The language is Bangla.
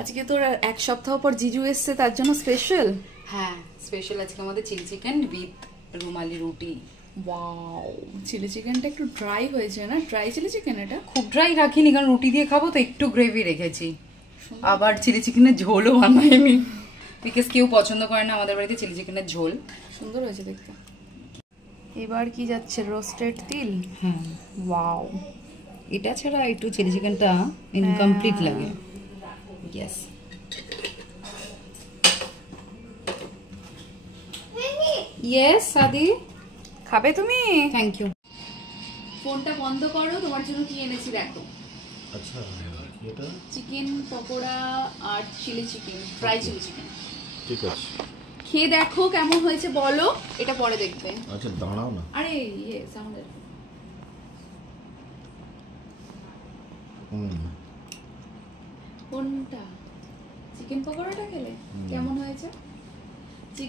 আজকে তোর এক সপ্তাহ পর জিজু এসছে, তার জন্য স্পেশাল। হ্যাঁ, স্পেশাল আজকে আমাদের চিলি চিকেন উইথ রুমালি রুটি। ওয়াও, চিলি চিকেনটা একটু ড্রাই হয়েছে না? ড্রাই চিলি চিকেন এটা? খুব ড্রাই রাখিনি, কারণ রুটি দিয়ে খাবো তো একটু গ্রেভি রেখেছি। আবার চিলি চিকেনের ঝোলও বানাইনি, বিকজ কেউ পছন্দ করে না আমাদের বাড়িতে চিলি চিকেনের ঝোল। সুন্দর হয়েছে দেখতে। এবার কি যাচ্ছে? রোস্টেড তিল। হ্যাঁ, ওয়াও, এটা ছাড়া একটু চিলি চিকেনটা ইনকমপ্লিট লাগে। ইয়েস, ইয়েস সাদি, খাবে তুমি? Thank you. ফোনটা বন্ধ করো, তোমার জন্য কি এনেছি দেখো। আচ্ছা, এটা চিকেন পকোড়া আর chilli chicken, fry chilli chicken. ঠিক আছে, খেয়ে দেখো কেমন হয়েছে বলো, এটা পরে দেখবে। আচ্ছা দাঁড়াও না। আরে ইয়ে সাউন্ড কোনটা? চিকেন পকোড়াটা খেলে কেমন হয়েছে?